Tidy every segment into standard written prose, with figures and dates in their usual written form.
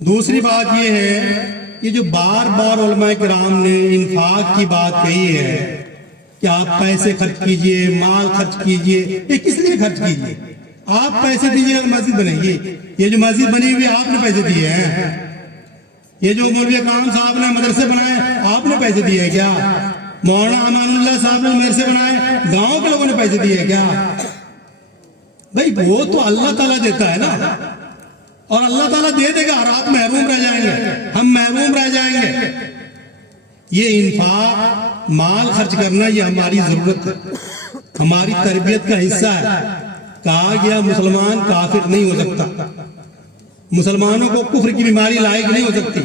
دوسری بات یہ ہے کہ جو بار بار علماء کرام نے انفاق کی بات کہی ہے کہ آپ پیسے خرچ کیجئے، مال خرچ کیجئے، یہ کس لیے خرچ کیجئے؟ آپ پیسے دیجئے اور مسجد بنے گی۔ یہ جو مسجد بنی ہوئی آپ نے پیسے دیے ہیں؟ یہ جو مولوی اکرام صاحب نے مدرسے بنائے آپ نے پیسے دیے کیا؟ مولانا امان اللہ صاحب نے مدرسے بنائے گاؤں کے لوگوں نے پیسے دیے کیا؟ بھائی وہ تو اللہ تعالیٰ دیتا ہے نا، اور اللہ تعالیٰ دے دے گا اور آپ محروم رہ جائیں گے، ہم محروم رہ جائیں گے۔ یہ انفاق، مال خرچ کرنا، یہ ہماری ضرورت ہے، ہماری تربیت کا حصہ ہے۔ کہا گیا مسلمان کافر نہیں ہو سکتا، مسلمانوں کو کفر کی بیماری لاحق نہیں ہو سکتی۔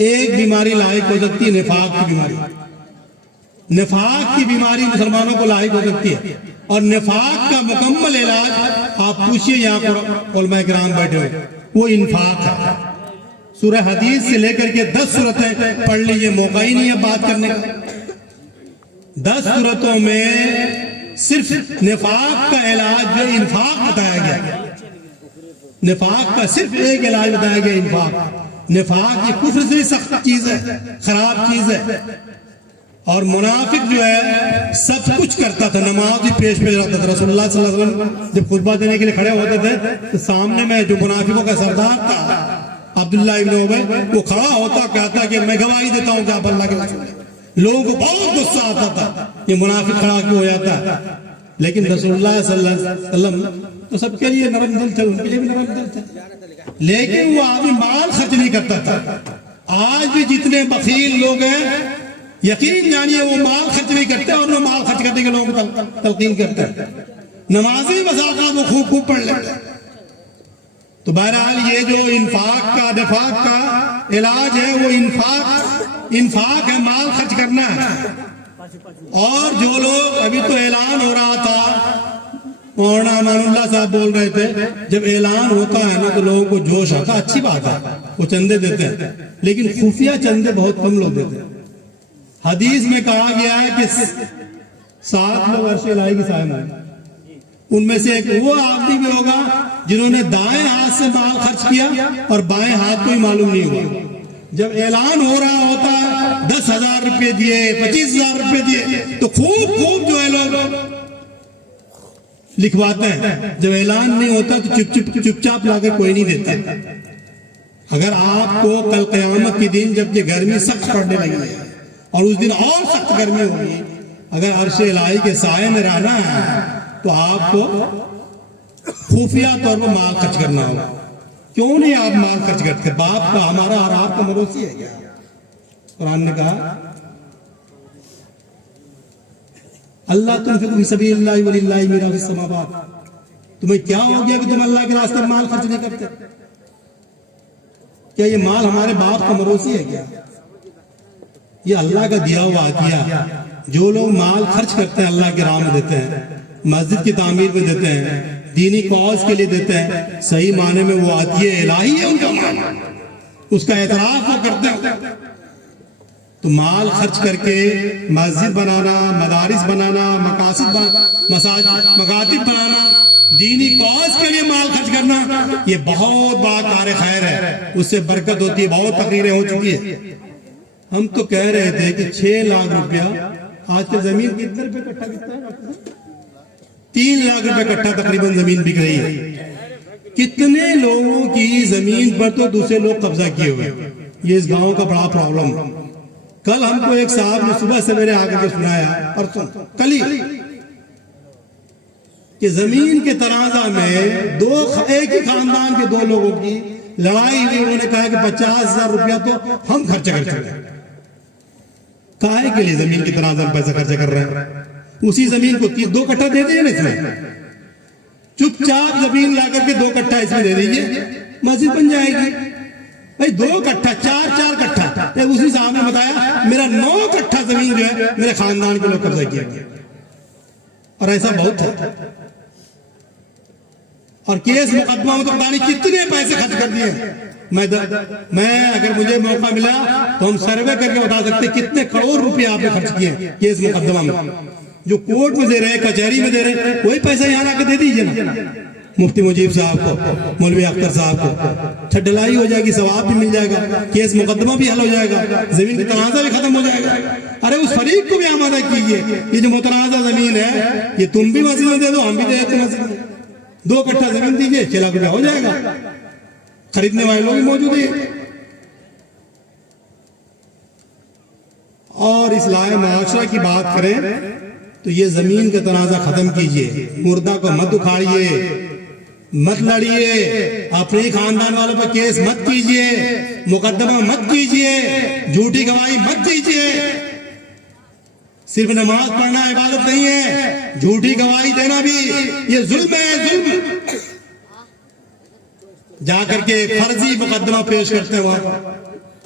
ایک بیماری لاحق ہو سکتی ہے، نفاق کی بیماری۔ نفاق کی بیماری مسلمانوں کو لاحق ہو سکتی ہے، اور نفاق کا مکمل علاج آپ پوچھئے یہاں پر علماء کرام بیٹھے ہوئے، وہ انفاق ہے۔ سورہ حدیث سے لے کر کے 10 سورتیں پڑھ لیجئے، موقع ہی نہیں ہے بات کرنے کا۔ 10 سورتوں میں صرف نفاق کا علاج جو انفاق بتایا گیا، نفاق کا صرف ایک علاج بتایا گیا، انفاق۔ نفاق یہ کفر سے سخت چیز ہے، خراب چیز ہے، اور منافق جو ہے سب کچھ کرتا تھا، نماز بھی پیش رہتا تھا۔ رسول اللہ صلی اللہ علیہ وسلم جب خطبہ دینے کے لیے کھڑے ہوتے تھے تو سامنے میں جو منافقوں کا سردار تھا عبداللہ ابن ابی، وہ کھڑا ہوتا کہتا کہ میں گواہی دیتا ہوں کہ آپ اللہ کے رسول ہیں۔ لوگوں کو بہت غصہ آتا تھا یہ منافق کھڑا کیوں ہو جاتا ہے، لیکن رسول اللہ صلی اللہ علیہ وسلم تو سب کے لیے نرم دل تھے، ان کے لیے بھی نرم دل تھے، لیکن وہ آدمی مال خرچ نہیں کرتا تھا۔ آج بھی جتنے بخیل لوگ ہیں یقین جانیے وہ مال خرچ نہیں کرتے، اور وہ مال خرچ کرنے کے لوگوں کو تلقین کرتے ہیں۔ نمازی مساقات وہ خوب خوب پڑھ لیتے ہیں۔ تو بہرحال یہ جو انفاق کا، نفاق کا علاج ہے وہ انفاق ہے، مال خرچ کرنا ہے۔ اور جو لوگ ابھی تو اعلان ہو رہا تھا، مولانا امان اللہ صاحب بول رہے تھے، جب اعلان ہوتا ہے نا تو لوگوں کو جوش آتا، اچھی بات ہے، وہ چندے دیتے ہیں، لیکن خفیہ چندے بہت کم لوگ دیتے ہیں۔ حدیث میں کہا گیا ہے کہ 7 لوگ عرش الہی کی سائے میں ہیں، ان میں سے ایک وہ آدمی بھی ہوگا جنہوں نے دائیں ہاتھ سے مال خرچ کیا اور بائیں ہاتھ کو ہی معلوم نہیں ہوا۔ جب اعلان ہو رہا ہوتا ہے 10,000 روپے دیے، 25,000 روپے دیے، تو خوب خوب جو ہے لوگ لکھواتے ہیں۔ جب اعلان نہیں ہوتا تو چپ چاپ لا کے کوئی نہیں دیتا۔ اگر آپ کو کل قیامت کے دن جب یہ گرمی سخت پڑنے لگی ہے اور اس دن اور سخت گرمی ہوگی، اگر عرش الہی کے سائے میں رہنا ہے تو آپ کو خفیہ طور پر مال خرچ کرنا ہوگا۔ کیوں نہیں آپ مال خرچ کرتے؟ باپ کا ہمارا اور آپ کا مروسی ہے کیا؟ قرآن نے کہا اللہ تنفق فی سبیل اللہ وللہ میراث السماوات۔ تمہیں کیا ہو گیا کہ تم اللہ کے راستے میں مال خرچ نہیں کرتے؟ کیا یہ مال ہمارے باپ کا مروسی ہے کیا؟ یہ اللہ کا دیا ہوا عطیہ۔ جو لوگ مال خرچ کرتے ہیں اللہ کی راہ میں دیتے ہیں، مسجد کی تعمیر میں دیتے ہیں، دینی کاز کے لیے دیتے ہیں، صحیح معنی میں وہ عطیہ الہی ہے ان کا مال، اس کا اعتراف وہ کرتے ہیں۔ تو مال خرچ کر کے مسجد بنانا، مدارس بنانا، مکاتب بنانا، دینی کاز کے لیے مال خرچ کرنا، یہ بہت بڑا کار خیر ہے، اس سے برکت ہوتی ہے۔ بہت تقریریں ہو چکی ہے۔ ہم تو کہہ رہے تھے کہ 6 لاکھ روپیہ آج کے زمین کتنے روپے کٹھا بکتا ہے؟ 3 لاکھ روپے کٹھا تقریباً زمین بک رہی ہے۔ کتنے لوگوں کی زمین پر تو دوسرے لوگ قبضہ کیے ہوئے، یہ اس گاؤں کا بڑا پرابلم ہے۔ کل ہم کو ایک صاحب نے صبح سے میرے آگے کے سنایا، پرسوں کل ہی، کہ زمین کے تنازع میں ایک ہی خاندان کے 2 لوگوں کی لڑائی ہوئی۔ انہوں نے کہا کہ 50,000 روپیہ تو ہم خرچ کر چکے ہیں۔ کاہے کے لیے زمین کے تنازع میں پیسہ خرچ کر رہے ہیں؟ اسی زمین کو 2 کٹھا دے دیں نا، اس میں چپ چاپ زمین لا کر کے 2 کٹھا اس میں دے دیجئے، مسجد بن جائے گی۔ بھائی 2 کٹھا، 4 کٹھا، اسی صاحب نے بتایا میرا 9 کٹھا زمین جو ہے میرے خاندان کے لوگ قبضہ کیا گیا، اور ایسا بہت ہے۔ اور کیس مقدمہ میں تو پتہ نہیں کتنے پیسے خرچ کر دیے۔ میں اگر مجھے موقع ملا تو ہم سروے کر کے بتا سکتے کتنے کروڑ روپے آپ نے خرچ کیے کیس مقدمہ میں، جو کورٹ میں دے رہے ہیں، کچہری میں دے رہے ہیں، کوئی پیسہ یہاں لا کے دے دیجئے نا۔ مفتی مجیب صاحب کو، مولوی اختر صاحب کو، چھت ڈھلائی ہو جائے گی، ثواب بھی مل جائے گا، کیس مقدمہ بھی حل ہو جائے گا، زمین کا تنازع بھی ختم ہو جائے گا۔ ارے اس فریق کو بھی آمادہ کیجئے، یہ جو متنازع زمین ہے یہ تم بھی مسجد میں دے دو، ہم بھی دے دیتے مسجد میں، 2 کٹھا زمین دیجئے، 6 لاکھ روپیہ ہو جائے گا، خریدنے والے لوگ بھی موجود ہیں۔ اور اصلاح معاشرہ کی بات کریں تو یہ زمین کا تنازع ختم کیجئے، مردہ کو مت اکھاڑیے، مت لڑیے، اپنے خاندان والوں پر کیس مت کیجئے، مقدمہ مت کیجئے، جھوٹی گواہی مت دیجئے۔ صرف نماز پڑھنا عبادت نہیں ہے، جھوٹی گواہی دینا بھی یہ ظلم ہے، ظلم۔ جا کر کے فرضی مقدمہ پیش کرتے ہیں، وہاں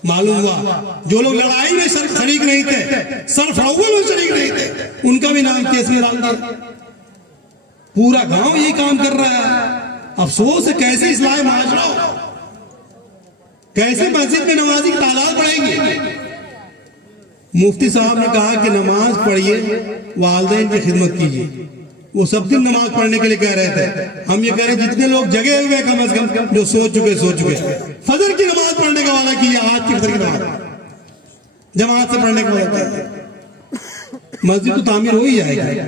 معلوم ہوا جو لوگ لڑائی میں شریک نہیں تھے، صرف اول میں شریک نہیں تھے، ان کا بھی نام کیس میں ڈال دیا۔ پورا گاؤں یہی کام کر رہا ہے۔ افسوس ہے، کیسے اصلاح معاشرہ ہو، کیسے مسجد میں نمازی کی تعداد بڑھے گی۔ مفتی صاحب نے کہا کہ نماز پڑھیے، والدین کی خدمت کیجیے۔ وہ سب دن نماز پڑھنے کے لیے کہہ رہے تھے، ہم یہ کہہ رہے ہیں جتنے لوگ جگے ہوئے کم از کم، جو سو چکے فجر کی نماز پڑھنے کا وعدہ کیجیے۔ آج کی فجر کی نماز جماعت سے پڑھنے کا وعدہ کیجیے، مسجد تو تعمیر ہو ہی جائے گی۔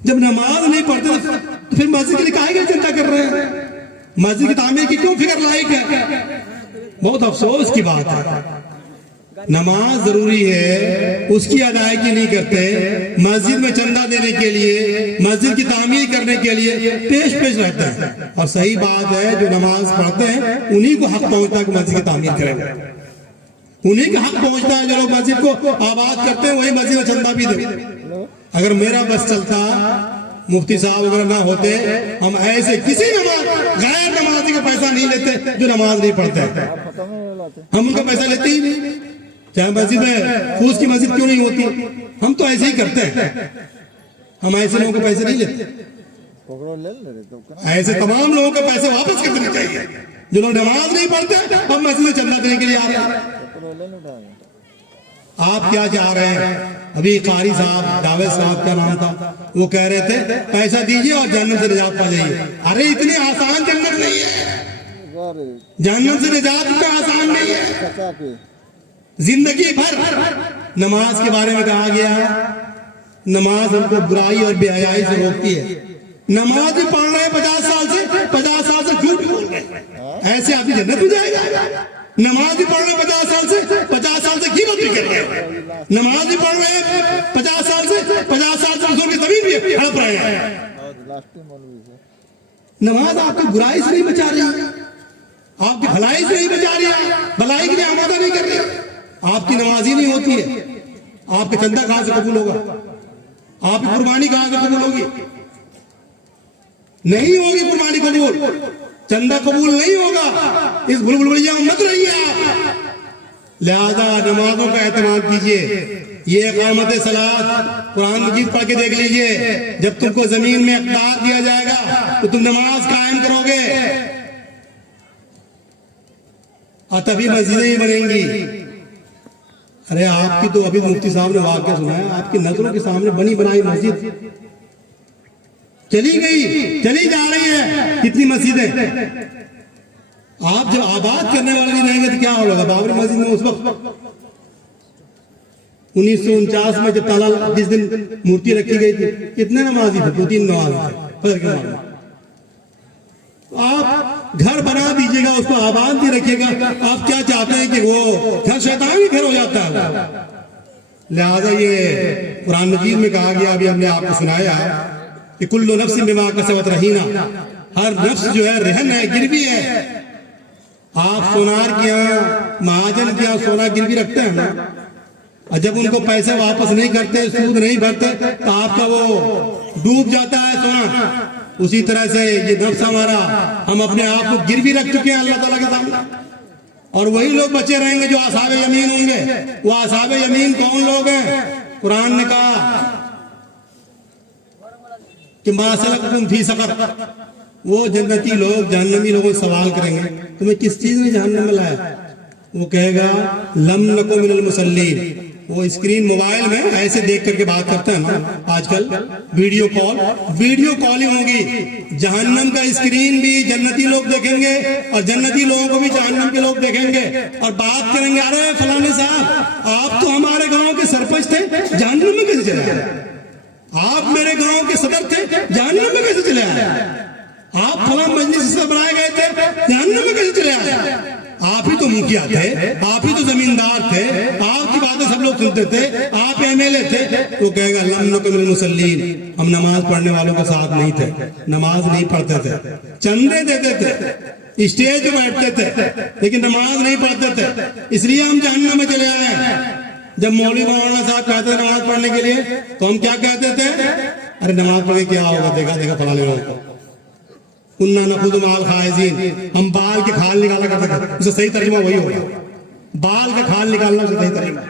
جب نماز نہیں پڑھتے تو پھر مسجد کے لیے کاہے کی چنتا کر رہے ہیں؟ مسجد کی تعمیر کی کیوں فکر لائق ہے؟ بہت افسوس کی بات ہے۔ نماز ضروری ہے، اس کی ادائیگی نہیں کرتے، مسجد میں چندہ دینے کے لیے، مسجد کی تعمیر کرنے کے لیے پیش رہتے ہیں۔ اور صحیح بات ہے، جو نماز پڑھتے ہیں انہی کو حق پہنچتا ہے کہ مسجد کی تعمیر کریں، انہی کا حق پہنچتا ہے۔ جو لوگ مسجد کو آباد کرتے ہیں وہی مسجد میں چندہ بھی دیں۔ اگر میرا بس چلتا، مفتی صاحب وغیرہ نہ ہوتے، ہم ایسے کسی غیر نمازی کا پیسہ نہیں لیتے جو نماز نہیں پڑھتے، ہم ان کا پیسہ لیتے ہی نہیں۔ چاہے مسجد میں فوس کی مسجد کیوں نہیں ہوتی، ہم تو ایسے ہی کرتے ہیں، ہم ایسے لوگوں کے پیسے نہیں لیتے۔ ایسے تمام لوگوں کے پیسے واپس کر دینے چاہیے جو لوگ نماز نہیں پڑھتے، ہم مسجد میں چندہ دینے کے لیے آ رہے ہیں۔ آپ کیا چاہ رہے ہیں؟ ابھی قاری صاحب، جاوید صاحب کا نام تھا، وہ کہہ رہے تھے پیسہ دیجئے اور جہنم سے نجات پا جائیے۔ ارے اتنی آسان جنت نہیں ہے، جہنم سے نجات اتنا آسان نہیں ہے۔ زندگی بھر نماز کے بارے میں کہا گیا، نماز ہم کو برائی اور بے حیائی سے روکتی ہے۔ نماز بھی پڑھ رہے ہیں 50 سال سے جھوٹ بول رہے ہیں، ایسے آدمی جنت میں جائے گا؟ نماز بھی پڑھ رہے ہیں 50 سال سے غیبت بھی کر رہے ہیں، نماز بھی پڑھ رہے ہیں 50 سال سے رسول کی زمین بھی ہڑپ رہے ہیں۔ نماز آپ کو برائی سے نہیں بچا رہی، آپ کی بھلائی سے نہیں بچا رہی، بھلائی کے لیے آمادہ نہیں کر رہی۔ آپ کی نماز ہی نہیں ہوتی ہے، آپ کا چندہ کہاں سے قبول ہوگا؟ آپ کی قربانی کہاں سے قبول ہوگی؟ نہیں ہوگی قربانی قبول، چندہ قبول نہیں ہوگا۔ اس بھلبلیاں میں مت رہیے آپ، لہذا نمازوں کا اہتمام کیجئے۔ یہ اقامت صلاۃ قرآن مجید پڑھ کے دیکھ لیجئے، جب تم کو زمین میں اقتدار دیا جائے گا تو تم نماز قائم کرو گے، اور تبھی مسجدیں ہی بنیں گی۔ ارے آپ کی تو ابھی مفتی صاحب نے واقعہ سنا ہے، آپ کی نظروں کے سامنے بنی بنائی مسجد چلی گئی، چلی جا رہی ہے کتنی مسجدیں۔ آپ جب آباد کرنے والے نہیں رہیں گے تو کیا ہوگا؟ بابری مسجد میں اس وقت 1949 میں جب تالا جس دن مورتی رکھی گئی تھی، کتنے نمازی تھے؟ 2-3 نماز تھے فجر کے نماز۔ آپ گھر بنا دیجئے گا، اس کو آباد بھی رکھیے گا، آپ کیا چاہتے ہیں کہ وہ گھر شیطان ہی گھر ہو جاتا ہے؟ لہذا یہ قرآن مجید میں کہا گیا، ابھی ہم نے آپ کو سنایا کہ کل نفس بما کسبت رہینہ، ہر نفس جو ہے رہن ہے، گروی ہے۔ آپ سونار کے یہاں، مہاجن کے یہاں سونا گروی رکھتے ہیں نا، اور جب ان کو پیسے واپس نہیں کرتے، سود نہیں بھرتے تو آپ کا وہ ڈوب جاتا ہے سونا۔ اسی طرح سے یہ نفس ہمارا، ہم اپنے آپ کو گروی رکھ چکے ہیں اللہ تعالیٰ کے سامنے، اور وہی لوگ بچے رہیں گے جو اصحاب یمین ہوں گے۔ وہ اصحاب یمین کون لوگ ہیں؟ قرآن نے کہا کہ ما سلککم فی سقر، وہ جنتی لوگ جہنمی لوگوں سے سوال کریں گے تمہیں کس چیز نے جہنم میں لایا؟ وہ کہے گا لم نکو من المصلین، وہ اسکرین موبائل میں ایسے دیکھ کر کے بات کرتے ہیں نا آج کل، ویڈیو کالنگ ہوگی، جہنم کا اسکرین بھی جنتی لوگ دیکھیں گے اور جنتی لوگوں کو بھی جہنم کے لوگ دیکھیں گے اور بات کریں گے، ارے فلانے صاحب آپ تو ہمارے گاؤں کے سرپنچ تھے، جہنم میں کیسے چلے آئے؟ آپ میرے گاؤں کے صدر تھے، جہنم میں کیسے چلے آئے؟ آپ فلاں مجلس سے بنائے گئے تھے، جہنم میں کیسے چلے آئے؟ آپ ہی تو مکھیا تھے، آپ ہی تو زمیندار تھے، آپ کی باتیں سب لوگ سنتے تھے، آپ ایم ایل اے تھے۔ وہ کہے گا لم نکن من المصلین، ہم نماز پڑھنے والوں کے ساتھ نہیں تھے، نماز نہیں پڑھتے تھے، چندے دیتے تھے، اسٹیج پہ بیٹھتے تھے لیکن نماز نہیں پڑھتے تھے، اس لیے ہم جہنم میں چلے آئے ہیں۔ جب مولوی مولانا صاحب کہتے تھے نماز پڑھنے کے لیے تو ہم کیا کہتے تھے؟ ارے نماز پڑھ کے کیا ہوگا، دیکھا فلانے لوگوں کو، کننا نخوض مع الخائضین، ہم بال کے کھال نکالا کرتے تھے، اسے صحیح ترجمہ وہی ہوگا، بال کا کھال نکالنا اسے صحیح ترجمہ۔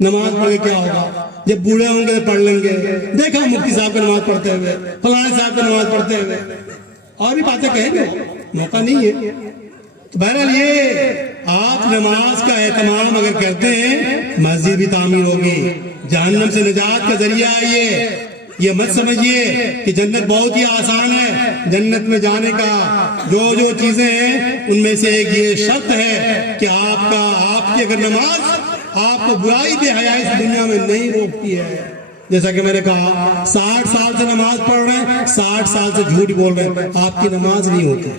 نماز پڑھ کے کیا ہوگا، جب بوڑھے ہوں گے تو پڑھ لیں گے، دیکھا مفتی صاحب کو نماز پڑھتے ہوئے، فلانے صاحب کو نماز پڑھتے ہوئے، اور بھی باتیں کہیں گے، موقع نہیں ہے۔ تو بہرحال یہ آپ نماز کا اہتمام اگر کرتے ہیں، مسجد بھی تعمیر ہوگی، جہنم سے نجات کا ذریعہ ہے یہ مت سمجھیے کہ جنت بہت ہی آسان ہے۔ جنت میں جانے کا جو چیزیں ہیں ان میں سے ایک یہ شرط ہے کہ آپ کی اگر نماز آپ کو برائی بے حیائی سے دنیا میں نہیں روکتی ہے۔ جیسا کہ میں نے کہا 60 سال سے نماز پڑھ رہے ہیں، 60 سال سے جھوٹ بول رہے ہیں، آپ کی نماز نہیں ہوتی،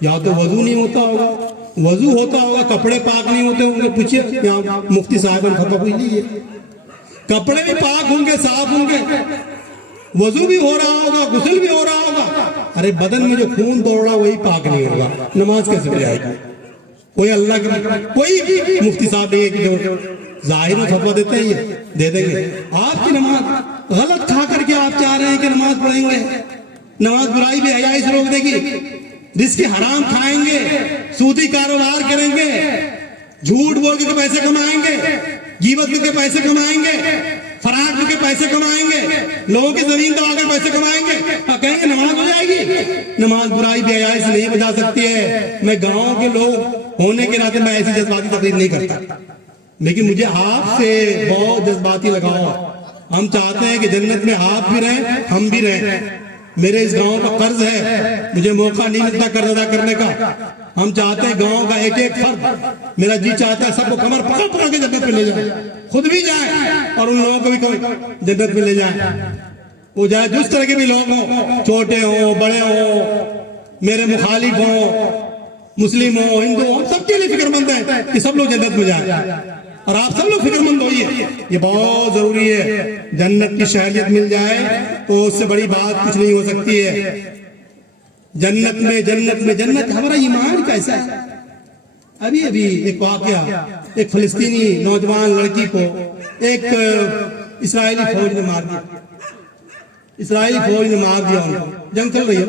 یا تو وضو نہیں ہوتا ہوگا، وضو ہوتا ہوگا، کپڑے پاک نہیں ہوتے ہوں گے، پوچھئے یہاں مفتی صاحب نے فتویٰ پوچھ لیجیے، کپڑے بھی پاک ہوں گے، صاف ہوں گے، وضو بھی ہو رہا ہوگا، غسل بھی ہو رہا ہوگا، ارے بدن میں جو خون دوڑ رہا وہی پاک نہیں ہوگا، نماز کیسے بھی آئے گی؟ کوئی اللہ کے کوئی مفتی صاحب نہیں ہے کہ جو ظاہر و فتویٰ دیتے ہیں یہ دے دیں گے۔ آپ کی نماز غلط کھا کر کے آپ چاہ رہے ہیں کہ نماز پڑھیں گے، نماز برائی بے حیائی سے روک دے گی، رزق حرام کھائیں گے، سودی کاروبار کریں گے، جھوٹ بول کے پیسے کمائیں گے، غیبت کر کے پیسے کمائیں گے، فراق کر کے پیسے کمائیں گے، لوگوں کی زمین دبا کر پیسے کمائیں گے، اور کہیں گے نماز ہو جائے گی۔ نماز برائی بے حیائی سے نہیں بچا سکتی ہے۔ میں گاؤں کے لوگ ہونے کے ناطے میں ایسی جذباتی تقریر نہیں کرتا، لیکن مجھے آپ سے بہت جذباتی لگاؤ۔ ہم چاہتے ہیں کہ جنت میں آپ بھی رہیں، ہم بھی رہیں۔ میرے اس گاؤں کا قرض ہے، مجھے موقع نہیں ملتا قرض ادا کرنے کا۔ ہم چاہتے ہیں گاؤں کا ایک ایک فرد، میرا جی چاہتا ہے سب کو کمر پکڑ پکڑ کے جنت میں لے جائیں، خود بھی جائیں اور ان لوگوں کو بھی جنت میں لے جائیں۔ وہ جائے جس طرح کے بھی لوگ ہوں، چھوٹے ہوں بڑے ہوں، میرے مخالف ہوں، مسلم ہوں ہندو ہوں، سب کے لیے فکر مند ہے کہ سب لوگ جنت میں جائیں، اور آپ سب لوگ فکر مند ہوئیے، یہ بہت ضروری ہے۔ جنت کی شہریت مل جائے تو اس سے بڑی بات کچھ نہیں ہو سکتی ہے۔ جنت ہمارا ایمان کیسا ہے؟ ابھی ایک واقعہ، ایک فلسطینی نوجوان لڑکی کو ایک اسرائیلی فوج نے مار دیا، ان کو، جنگ چل رہی ہے،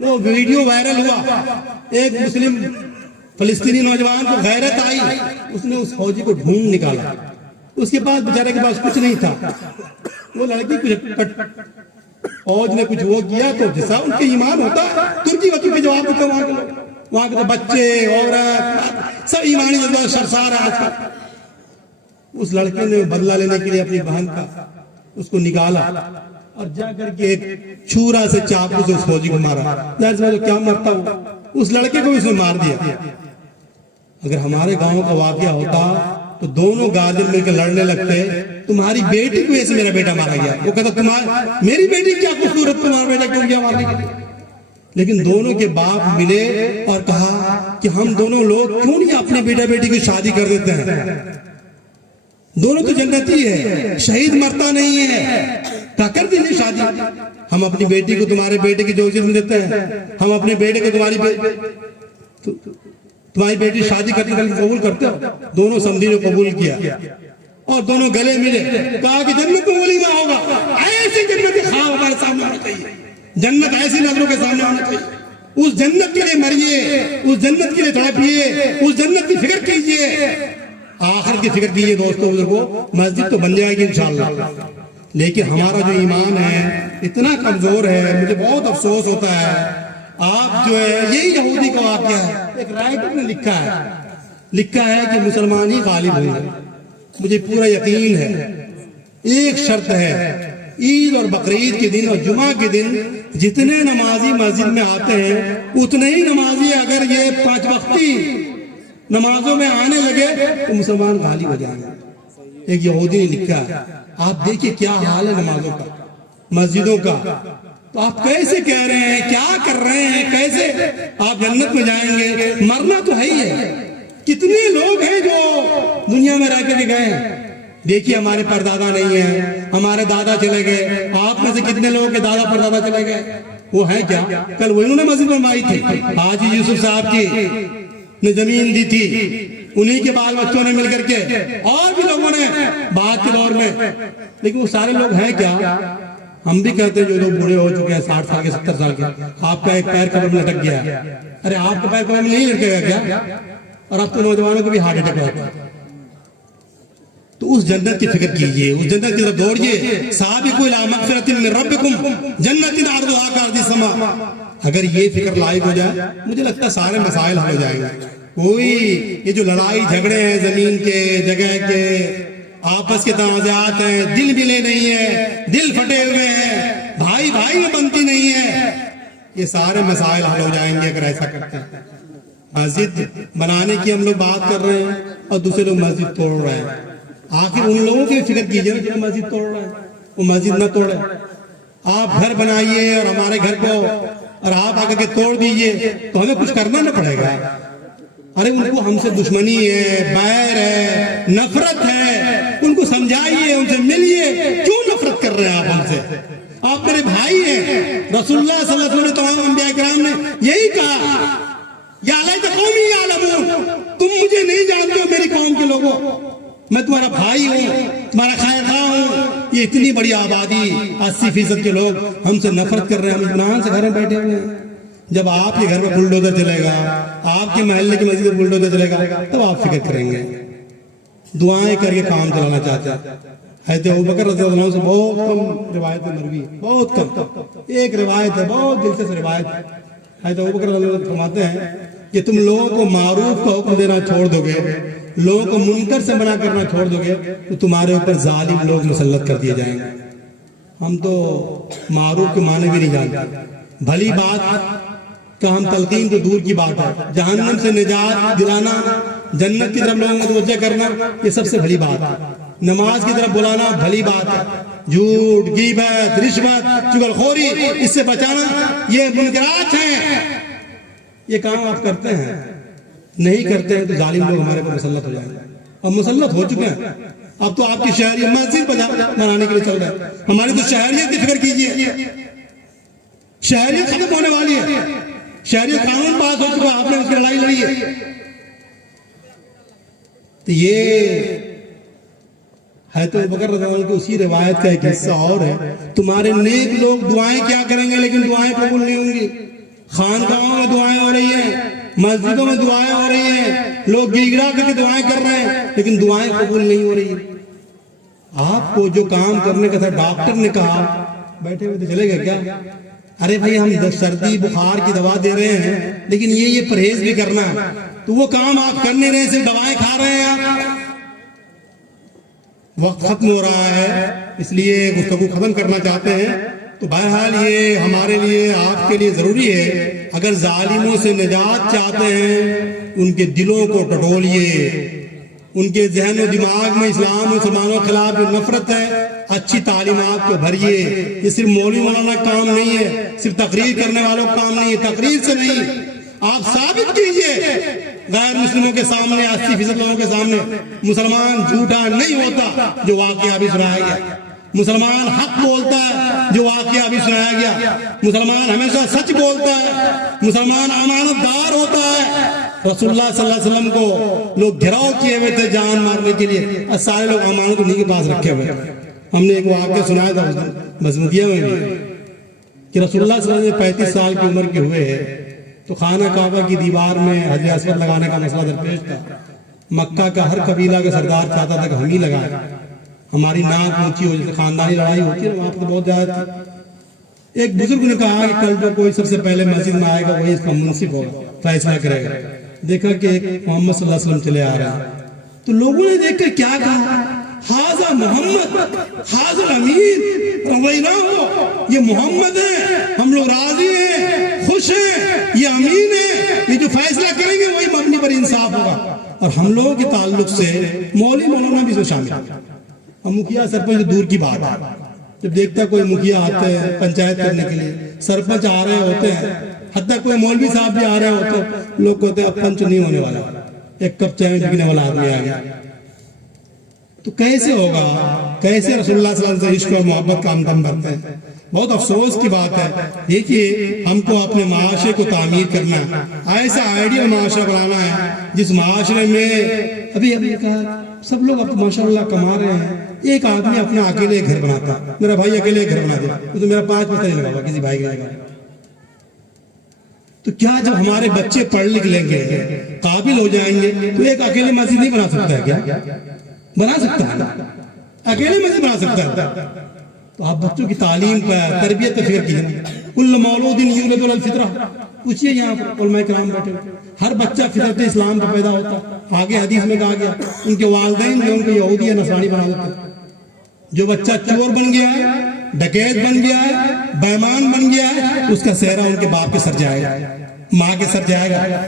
وہ ویڈیو وائرل ہوا، ایک مسلم فلسطینی نوجوان کو غیرت آئی، اس نے اس فوجی کو ڈھونڈ نکالا، اس کے پاس بیچارے کے پاس کچھ نہیں تھا، وہ لڑکی فوج نے کچھ وہ کیا تو جیسا ان کے ایمان ہوتا ہے، ترکی وقت کے جواب دیتے وہاں کے لوگ، وہاں کے بچے عورت سب ایمانی جذبہ سرسار ہے آج کل۔ اس لڑکے نے بدلہ لینے کے لیے اپنی بہن کا اس کو نکالا اور جا کر کے ایک چھورا سے چاقو سے اس فوجی کو مارا، ظاہر سی بات ہے کیا مرتا ہوا، اس لڑکے کو بھی اس نے مار دیا۔ اگر ہمارے گاؤں کا واقعہ ہوتا تو دونوں غازی مل کے لڑنے لگتے، تمہاری بیٹی کی وجہ سے میرا بیٹا مارا گیا، وہ کہتا میری بیٹی کیا خوبصورت، تمہارا بیٹا کیوں گیا مارنے کے لیے؟ لیکن دونوں کے باپ ملے اور کہا کہ ہم دونوں لوگ کیوں نہیں اپنے بیٹا بیٹی کی شادی کر دیتے ہیں، دونوں تو جنتی ہے، شہید مرتا نہیں ہے، کر دیں شادی، ہم اپنی بیٹی کو تمہارے بیٹے کی جوزیت میں دیتے ہیں، ہم اپنے بیٹے کو تمہاری بیٹی شادی کرنے کے لیے قبول کرتے ہو۔ دونوں سمجھی نے قبول کیا اور دونوں گلے ملے، کہا کہ جنت میں ولیمہ ہوگا، ایسی جنت کے خواب ہمارے سامنے ہونا چاہیے، جنت ایسی نظروں کے سامنے ہونا چاہیے، اس جنت کے لیے مریے، اس جنت کے لیے تڑپیے، اس جنت کی فکر کیجئے، آخرت کی فکر کیجئے۔ دوستو بزرگوں، مسجد تو بن جائے گی انشاءاللہ، لیکن ہمارا جو ایمان ہے اتنا کمزور ہے، مجھے بہت افسوس ہوتا ہے۔ آپ جو ہے یہی یہودی کا واقعہ ہے، ایک رائٹر نے لکھا ہے کہ مسلمان ہی غالب ہوں گے، مجھے پورا یقین ہے ایک شرط ہے، عید اور بقرعید کے دن اور جمعہ کے دن جتنے نمازی مسجد میں آتے ہیں اتنے ہی نمازی اگر یہ 5 وقتی نمازوں میں آنے لگے تو مسلمان غالب ہو جائیں گے۔ ایک یہودی نے لکھا ہے، آپ دیکھیں کیا حال ہے نمازوں کا، مسجدوں کا، تو آپ کیسے کہہ رہے ہیں، کیا کر رہے ہیں، کیسے آپ جنت میں جائیں گے؟ مرنا تو ہے ہی ہے۔ کتنے لوگ ہیں جو دنیا میں رہ کے گئے ہیں، دیکھیے ہمارے پردادا نہیں ہیں، ہمارے دادا چلے گئے، آپ میں سے کتنے لوگوں کے دادا پردادا چلے گئے، وہ ہیں کیا؟ کل وہ انہوں نے مسجد بنوائی تھی، حاجی یوسف صاحب کی نے زمین دی تھی، انہی کے بال بچوں نے مل کر کے، اور بھی لوگوں نے بعد کے دور میں، لیکن وہ سارے لوگ ہیں کیا؟ ہم بھی کہتے ہیں جو لوگ بوڑھے ہو چکے ہیں 60 سال کے 70 سال کے، آپ کا ایک پیر قبر میں لٹک گیا، ارے آپ کا پیر قبر میں نہیں لٹکے گا کیا؟ اور اب تو نوجوانوں کو بھی ہارٹ اٹیک ہوتا ہے۔ تو اس جنت کی فکر کیجئے، اس جنت کی طرف دوڑیے، سابقوا الی مغفرۃ من ربکم جنت عرضھا کعرض السماء۔ اگر یہ فکر لائق ہو جائے مجھے لگتا ہے سارے مسائل حل ہو جائیں گے۔ کوئی یہ جو لڑائی جھگڑے ہیں زمین کے، جگہ کے، آپس کے تنازعات ہیں، دل ملے نہیں ہیں، دل پھٹے ہوئے ہیں، بھائی بھائی میں بنتی نہیں ہے، یہ سارے مسائل حل ہو جائیں گے اگر ایسا کرتے ہیں۔ مسجد بنانے کی ہم لوگ بات کر رہے ہیں اور دوسرے لوگ مسجد توڑ رہے ہیں، آخر ان لوگوں کی فکر کیجئے جو مسجد توڑ رہے ہیں، وہ مسجد نہ توڑے۔ آپ گھر بنائیے اور ہمارے گھر کو اور آپ آ کے توڑ دیجئے تو ہمیں کچھ کرنا نہ پڑے گا۔ ارے ان کو ہم سے دشمنی ہے، بیر ہے، نفرت ہے، ان کو سمجھائیے، ان سے ملیے، کیوں نفرت کر رہے ہیں آپ ہم سے؟ آپ میرے بھائی ہیں، رسول اللہ صلی اللہ علیہ وسلم تمام انبیاء کرام نے یہی کہا، یا لیت قومی یعلمون، تم مجھے نہیں جانتے ہو میری قوم کے لوگوں، میں تمہارا بھائی ہوں، تمہارا خیر خواہ ہوں۔ یہ اتنی بڑی آبادی 80% کے لوگ ہم سے نفرت کر رہے ہیں، ہم اطمینان سے گھر میں بیٹھے ہوئے ہیں۔ جب آپ کے گھر میں بلڈوزر چلے گا، آپ کے محلے کی مسجد میں بلڈوزر چلے گا، تب آپ فکر کریں گے۔ دعائیں کر کے کام چلانا چاہتے ہیں۔ حضرت ابوبکر رضی اللہ عنہ سے بہت کم روایتیں مروی ہیں، بہت کم، ایک روایت ہے، بہت دلچسپ روایت ہے۔ حضرت ابوبکر رضی اللہ عنہ فرماتے ہیں کہ تم لوگوں کو معروف کا حکم دینا چھوڑ دو گے، لوگوں کو منکر سے منع کرنا چھوڑ دو گے تو تمہارے اوپر ظالم لوگ مسلط کر دیے جائیں گے۔ ہم تو معروف کے معنی بھی نہیں جانتے، بھلی بات کہ ہم تلقین تو دور کی بات ہے، جہنم سے نجات دلانا، جنت کی طرف لوگوں کو توجہ کرنا، یہ سب سے بھلی بات ہے۔ نماز کی طرف بلانا بھلی بات ہے، جھوٹ، غیبت، رشوت، چغلخوری، اس سے بچانا یہ منکرات ہیں۔ یہ کام آپ کرتے ہیں، نہیں کرتے ہیں تو ظالم لوگ ہمارے پر مسلط ہو جائیں گے، اور مسلط ہو چکے ہیں۔ اب تو آپ کی شہریت مسجد بنانے کے لیے چل رہا ہے، ہماری تو شہریت کی فکر کیجئے، شہریت ختم ہونے والی ہے، شہریت قانون پاس ہو چکا، آپ نے اس کی لڑائی لڑی ہے۔ تو یہ حضرت ابوبکر رضی اللہ عنہ کی اسی روایت کا ایک حصہ اور ہے، تمہارے نیک لوگ دعائیں کیا کریں گے لیکن دعائیں قبول نہیں ہوں گی۔ خانقاہوں میں دعائیں ہو رہی ہیں، مسجدوں میں دعائیں ہو رہی ہیں، لوگ گڑگڑا کر کے دعائیں کر رہے ہیں لیکن دعائیں قبول نہیں ہو رہی۔ آپ کو جو کام کرنے کا تھا ڈاکٹر نے کہا، بیٹھے ہوئے تو چلے گئے کیا؟ ارے بھائی ہم سردی بخار کی دوا دے رہے ہیں لیکن یہ پرہیز بھی کرنا ہے، تو وہ کام آپ کر نہیں رہے، صرف دوائیں کھا رہے ہیں آپ۔ وقت ختم ہو رہا ہے، اس لیے گفتگو ختم کرنا چاہتے ہیں۔ تو بہرحال یہ ہمارے لیے، آپ کے لیے ضروری ہے، اگر ظالموں سے نجات چاہتے ہیں ان کے دلوں کو ٹٹولیے، ان کے ذہن و دماغ میں اسلام و مسلمانوں کے خلاف جو نفرت ہے اچھی تعلیمات کو بھریے۔ یہ صرف مولوی مولانا کا کام نہیں ہے، صرف تقریر کرنے والوں کا کام نہیں ہے، تقریر سے نہیں، آپ ثابت کیجئے غیر مسلموں کے سامنے، 80% لوگوں کے سامنے، مسلمان جھوٹا نہیں ہوتا، جو واقعہ بھی سنایا گیا، مسلمان حق بولتا ہے، جو واقعہ بھی سنایا گیا، مسلمان ہمیشہ سچ بولتا ہے، مسلمان امانت دار ہوتا ہے۔ رسول اللہ صلی اللہ علیہ وسلم کو لوگ گھراؤ کیے ہوئے تھے جان مارنے کے لیے، اور سارے لوگ امانت انہیں کے پاس رکھے ہوئے تھے۔ ہم نے ایک واقعہ سنایا تھا مزمودیہ میں بھی کہ رسول اللہ صلی اللہ علیہ وسلم 35 سال کی عمر کے ہوئے ہیں تو خانہ کعبہ کی دیوار میں حجر اسود لگانے کا مسئلہ درپیش تھا۔ مکہ کا ہر قبیلہ کا سردار چاہتا تھا کہ ہم ہی لگائیں، ہماری ناک اونچی ہو، جیسے خاندانی لڑائی ہوتی ہے وہاں پہ بہت زیادہ تھی۔ ایک بزرگ نے کہا کہ کل جو کوئی سب سے پہلے مسجد میں آئے گا وہی اس کا منصف ہوگا، فیصلہ کرے گا۔ دیکھا کہ ایک محمد صلی اللہ علیہ وسلم چلے آ رہے ہیں، تو لوگوں نے دیکھ کر کیا کہا؟ حاضر محمد حاضر امین روینا ہو، یہ محمد ہے، ہم لوگ راضی ہیں، خوش ہیں، یہ امین ہے، یہ جو فیصلہ کریں گے وہی مبنی پر انصاف ہوگا۔ اور ہم لوگوں کے تعلق سے مولوی مولانا بھی اس میں شامل ہے۔ ہم مکھیا سرپنچ دور کی بات ہے، جب دیکھتا کوئی مکھیا آتے ہیں پنچایت کرنے کے لیے، سرپنچ آ رہے ہوتے ہیں، حتیٰ کوئی مولوی صاحب بھی آ رہے ہوتے ہیں، لوگ کہتے ہیں اب پنچ نہیں ہونے والا، ایک کپ چائے پینے والا آدمی آ گیا۔ تو کیسے ہوگا؟ کیسے رسول اللہ صلی اللہ علیہ وسلم سے عشق اور محبت کا ہم دم بھرتے ہیں؟ بہت افسوس کی بات ہے۔ دیکھیے ہم کو اپنے معاشرے کو تعمیر کرنا ہے، ایسا آئیڈیل معاشرہ بنانا ہے جس معاشرے میں ابھی کہا سب لوگ اب ماشاءاللہ کما رہے ہیں، ایک آدمی اپنا اکیلے گھر بناتا، میرا بھائی اکیلے گھر بنا دیا تو میرا 5 پیسہ نہیں لگا کسی بھائی کے لگا۔ تو کیا جب ہمارے بچے پڑھ لکھ لیں گے، قابل ہو جائیں گے، تو ایک اکیلے مسجد نہیں بنا سکتا ہے؟ کیا بنا سکتا ہے؟ اکیلے مسجد بنا سکتا ہے؟ تو آپ بچوں کی تعلیم پر، تربیت پر فکر کیجیے۔ کل مولود یولد علی الفطرہ، پوچھئے یہاں پر علماء کرام بیٹھے، ہر بچہ فطرت اسلام پر پیدا ہوتا۔ آگے حدیث میں کہا گیا ان کے والدین جو ان کو یہودی یا نصرانی بنا دیتے۔ جو بچہ چور بن گیا ہے، ڈکیت بن گیا ہے، بےمان بن گیا ہے، اس کا سہرا ان کے باپ کے سر جائے گا، ماں کے سر جائے گا۔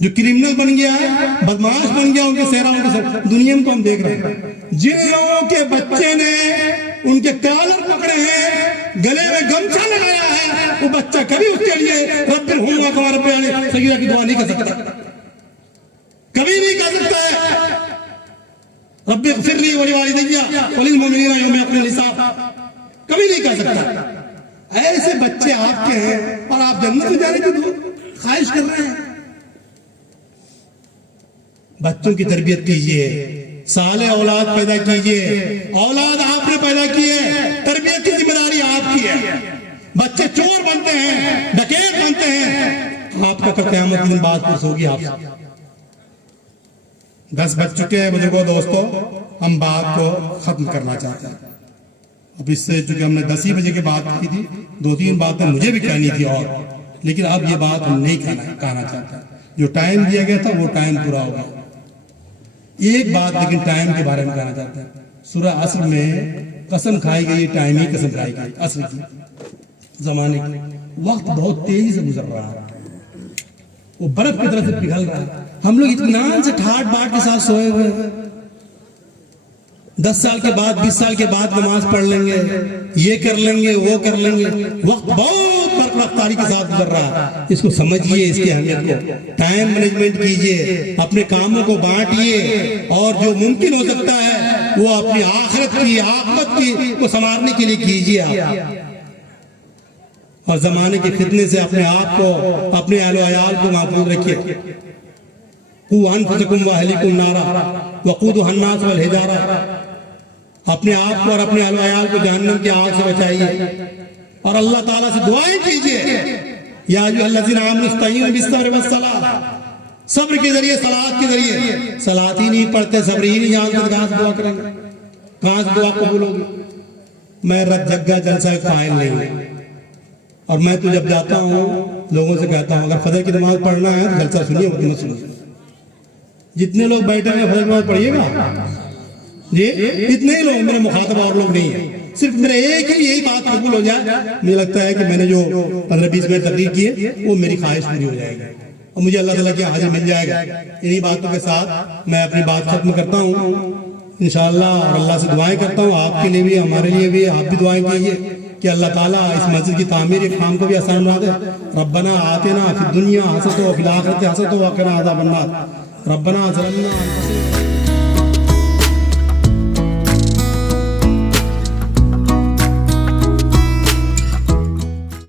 جو کرمنل بن گیا ہے، بدماش بن گیا، ان کے سہرا ان کے سر۔ دنیا میں تو ہم دیکھ رہے ہیں جن لوگوں کے بچے نے ان کے کالر پکڑے ہیں، گلے میں گمچھا لگایا ہے، وہ بچہ کبھی اس کے لیے رب ارحمہما کما ربیانی صغیرہ کی دعا نہیں کر سکتا، کبھی نہیں کر سکتا ہے۔ رب اغفر لی ولوالدی وللمؤمنین یوم یقوم الحساب، کبھی نہیں کر سکتا۔ ایسے بچے آپ کے ہیں اور آپ جنت میں جانے کی خواہش کر رہے ہیں۔ بچوں کی تربیت کیجئے، صالح اولاد پیدا کیجئے۔ اولاد آپ نے پیدا کی ہے، تربیت کی ذمہ داری آپ کی ہے۔ بچے چور بنتے ہیں، ڈکیت بنتے ہیں، آپ کا قیامت دن بات پوچھ ہوگی آپ سے۔ 10 بج چکے ہیں بزرگوں دوستوں، ہم بات کو ختم کرنا چاہتے ہیں۔ اب اس سے چونکہ ہم نے 10 ہی بجے کی بات کی تھی، 2-3 باتیں مجھے بھی کہنی تھی اور، لیکن اب یہ بات ہم نہیں کہنا چاہتے۔ جو ٹائم دیا گیا تھا وہ ٹائم پورا ہو گیا۔ ایک بات لیکن ٹائم کے بارے میں کہنا چاہتے ہیں۔ سورہ عصر میں قسم کھائی گئی، ٹائم ہی قسم کھائی گئی، عصر کی، زمانے کی۔ وقت بہت تیزی سے گزر رہا ہے، وہ برف کی طرح سے پگھل رہا ہے۔ ہم لوگ اطمینان سے ٹھاٹ باٹ کے ساتھ سوئے ہوئے ہیں۔ 10 سال کے بعد 20 سال کے بعد نماز پڑھ لیں گے، یہ کر لیں گے، وہ کر لیں گے۔ وقت بہت برق رفتاری کے ساتھ گزر رہا ہے، اس کو سمجھیے، اس کی اہمیت کو۔ ٹائم مینجمنٹ کیجئے، اپنے کاموں کو بانٹیے، اور جو ممکن ہو سکتا ہے وہ اپنی آخرت کی، عاقبت کی کو سنوارنے کے لیے کیجئے آپ۔ اور زمانے کے فتنے سے اپنے آپ کو، اپنے اہل و عیال کو محفوظ رکھیے۔ قوا انفسکم واہلیکم نارا وقودھا الناس والحجارہ، اپنے آپ کو اور اپنے اہل و عیال کو جہنم کی آگ سے بچائیے، اور اللہ تعالیٰ سے دعائیں کیجئے۔ یا ایھا الذین آمنوا استعینوا بالصبر والصلاۃ، صبر کے ذریعے، صلاۃ کے ذریعے۔ صلاۃ ہی نہیں پڑھتے، صبر ہی نہیں جانتے، کہاں سے دعا کریں گے، کہاں سے دعا قبول ہوگی؟ میں رت جگہ جلسہ فاعل نہیں ہوں، اور میں تو جب جاتا ہوں لوگوں سے کہتا ہوں اگر فجر کی نماز پڑھنا ہے تو جلسہ سنیے، مت سنیے۔ جتنے لوگ بیٹھے ہیں فجر کی نماز پڑھیے گا جی، اتنے ہی لوگ، میرے مخاطب اور لوگ نہیں ہیں۔ صرف میرے ایک ہی یہی بات قبول ہو جائے، مجھے لگتا ہے کہ میں نے جو 15-20 منٹ تقریر کی ہے وہ میری خواہش پوری ہو جائے گی، اور مجھے اللہ تعالیٰ کی حاضری مل جائے گا۔ انہی باتوں کے ساتھ میں اپنی بات ختم کرتا ہوں انشاءاللہ، اور اللہ سے دعائیں کرتا ہوں آپ کے لیے بھی، ہمارے لیے بھی۔ آپ بھی دعائیں کیجیے کہ اللہ تعالیٰ اس مسجد کی تعمیر کے کام کو بھی آسان بنا دے۔ ربنا آتنا فی الدنیا حسنۃ وفی الآخرۃ حسنۃ وقنا عذاب النار۔ ربنا ظلمنا انفسنا